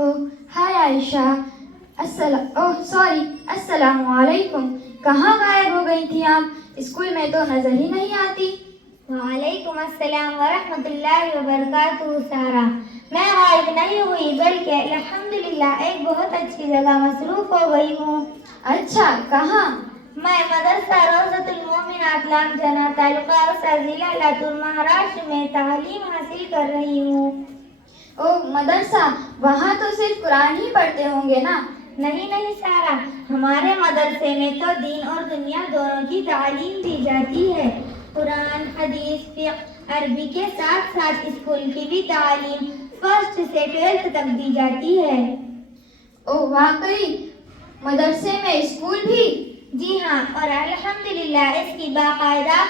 اوہ ہائے عائشہ، السلام علیکم۔ کہاں غائب ہو گئی تھی آپ؟ اسکول میں تو نظر ہی نہیں آتی۔ وعلیکم السلام ورحمۃ اللہ وبرکاتہ سارا، میں غائب نہیں ہوئی بلکہ الحمدللہ ایک بہت اچھی جگہ مصروف ہو گئی ہوں۔ اچھا، کہاں؟ میں مدرسہ روضۃ المؤمنات لامجنا تعلقہ ضلع لاتور مہاراشٹر میں تعلیم حاصل کر رہی ہوں۔ اوہ مدرسہ، وہاں تو صرف قرآن ہی پڑھتے ہوں گے نا؟ نہیں سارا، ہمارے مدرسے میں تو دین اور دنیا دونوں کی تعلیم دی جاتی ہے۔ قرآن، حدیث، فقہ، عربی کے ساتھ ساتھ اسکول کی بھی تعلیم 1 سے 12 تک دی جاتی ہے۔ اوہ واقعی؟ مدرسے میں اسکول بھی؟ جی ہاں، اور الحمدللہ اس کی باقاعدہ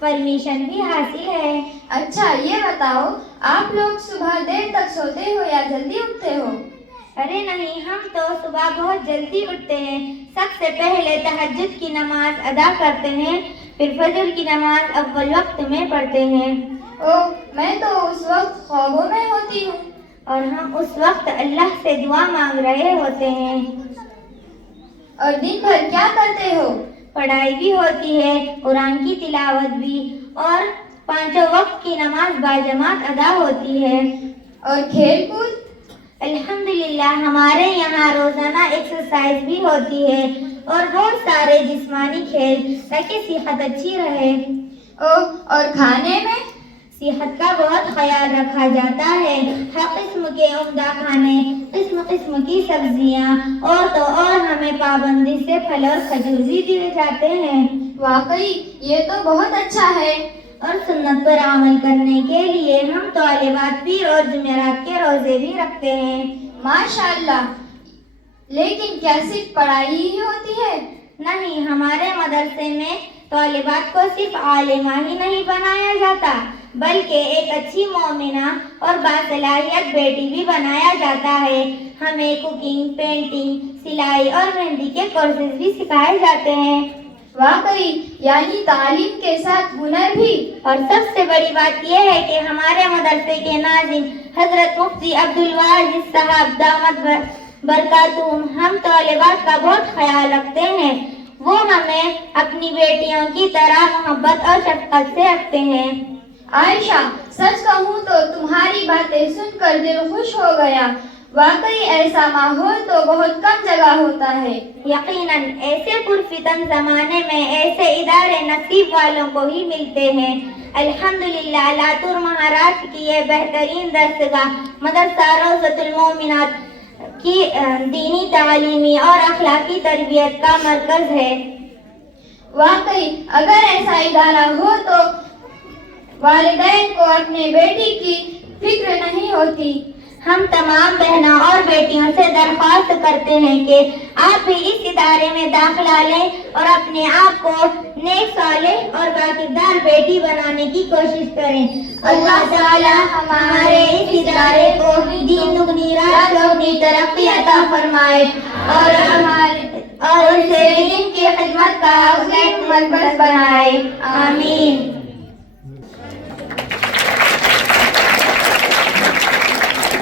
پرمیشن بھی حاصل ہے۔ اچھا یہ بتاؤ، آپ لوگ صبح دیر تک سوتے ہو یا جلدی اٹھتے ہو؟ ارے نہیں، ہم تو صبح بہت جلدی اٹھتے ہیں۔ سب سے پہلے تہجد کی نماز ادا کرتے ہیں، پھر فجر کی نماز اول وقت میں پڑھتے ہیں۔ اوہ، میں تو اس وقت خوابوں میں ہوتی ہوں۔ اور ہم اس وقت اللہ سے دعا مانگ رہے ہوتے ہیں۔ اور دن بھر کیا کرتے ہو؟ پڑھائی بھی ہوتی ہے، قرآن کی تلاوت بھی، اور 5 وقت کی نماز باجماعت ادا ہوتی ہے۔ اور کھیل کود؟ الحمدللہ ہمارے یہاں روزانہ ایکسرسائز بھی ہوتی ہے اور بہت سارے جسمانی کھیل تاکہ صحت اچھی رہے۔ اوہ، اور کھانے میں؟ صحت کا بہت خیال رکھا جاتا ہے۔ ہر قسم کے عمدہ کھانے، قسم کی سبزیاں، اور تو اور ہمیں پابندی سے پھل اور کھجور بھی دیے جاتے ہیں۔ واقعی یہ تو بہت اچھا ہے۔ اور سنت پر عمل کرنے کے لیے ہم طالبات پیر اور جمعرات کے روزے بھی رکھتے ہیں۔ ماشاءاللہ، لیکن کیا صرف پڑھائی ہی ہوتی ہے؟ نہیں، ہمارے مدرسے میں طالبات کو صرف عالمہ ہی نہیں بنایا جاتا بلکہ ایک اچھی مومنہ اور باصلاحیت بیٹی بھی بنایا جاتا ہے۔ ہمیں کوکنگ، پینٹنگ، سلائی اور مہندی کے کورسز بھی سکھائے جاتے ہیں۔ واقعی، یعنی تعلیم کے ساتھ ہنر بھی؟ اور سب سے بڑی بات یہ ہے کہ ہمارے مدرسے کے ناظم حضرت مفتی عبدالواجد صاحب دامت برکاتہم ہم طالبات کا بہت خیال رکھتے ہیں۔ وہ ہمیں اپنی بیٹیوں کی طرح محبت اور شفقت سے رکھتے ہیں۔ عائشہ، سچ کہوں تو تمہاری باتیں سن کر دل خوش ہو گیا۔ واقعی ایسا ماحول تو بہت کم جگہ ہوتا ہے۔ یقیناً ایسے پرفتن زمانے میں ایسے ادارے نصیب والوں کو ہی ملتے ہیں۔ الحمدللہ لاتور مہاراشٹر کی یہ بہترین درسگاہ مدرسہ روضۃ المؤمنات کی دینی، تعلیمی اور اخلاقی تربیت کا مرکز ہے۔ واقعی اگر ایسا ادارہ ہو تو والدین کو اپنے بیٹی کی فکر نہیں ہوتی۔ ہم تمام بہنوں اور بیٹیوں سے درخواست کرتے ہیں کہ آپ بھی اس ادارے میں داخلہ لیں اور اپنے آپ کو نیک، صالح اور باکردار بیٹی بنانے کی کوشش کریں۔ اللہ تعالی ہمارے اس ادارے کو دین دگنی رات چوگنی ترقی عطا فرمائے اور اسے دین کی خدمت کا عظیم مرکز بنائے۔ آمین۔